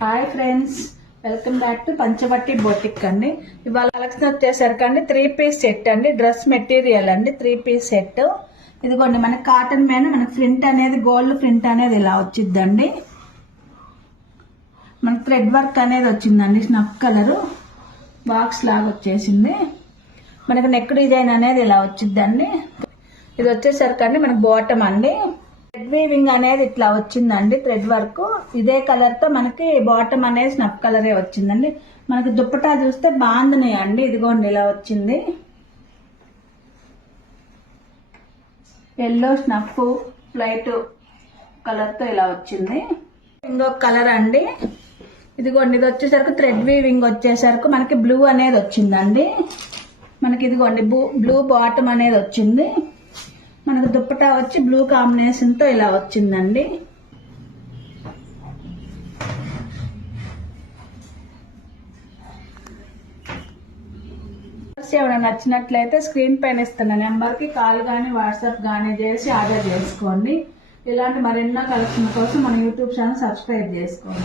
Hi friends, welcome back to Panchavati boutique అండి. ఇవాళ collection వచ్చేసరికి అండి 3 పీస్ సెట్ అండి. డ్రెస్ మెటీరియల్ అండి, 3 పీస్ సెట్. ఇదిగోండి మనకి కాటన్ మీద మనకి ప్రింట్ అనేది గోల్డ్ ప్రింట్ అనేది ఇలా వచ్చిందండి. మనకి థ్రెడ్ వర్క్ అనేది వచ్చిందండి, స్నఫ్ కలర్ బాక్స్ లాగా వచ్చేసింది. మనకి నెక్ డిజైన్ అనేది ఇలా వచ్చిందండి. ఇది వచ్చేసరికి అండి మనకి బాటమ్ అండి. థ్రెడ్ వీవింగ్ అనేది ఇట్లా వచ్చిందండి, థ్రెడ్ వర్క్. ఇదే కలర్ తో మనకి బాటమ్ అనేది స్నఫ్ కలరే వచ్చిందండి. మనకి దుప్పటా చూస్తే బాగుంది అండి. ఇదిగోండి ఇలా వచ్చింది, ఎల్లో స్నఫ్ లైట్ కలర్ తో ఇలా వచ్చింది. ఇంకొక కలర్ అండి, ఇదిగోండి ఇది వచ్చేసరికి థ్రెడ్ వీవింగ్ వచ్చేసరికి మనకి బ్లూ అనేది వచ్చిందండి. మనకి ఇదిగోండి బ్లూ బాటమ్ అనేది వచ్చింది. మనకు దుప్పటా వచ్చి బ్లూ కాంబినేషన్ తో ఇలా వచ్చిందండి. ఏమైనా నచ్చినట్లయితే స్క్రీన్ పైన ఇస్తున్న నెంబర్ కి కాల్ గానీ వాట్సాప్ గానీ చేసి ఆర్డర్ చేసుకోండి. ఇలాంటి మరెన్నో కలెక్షన్ కోసం మన యూట్యూబ్ ఛానల్ సబ్స్క్రైబ్ చేసుకోండి.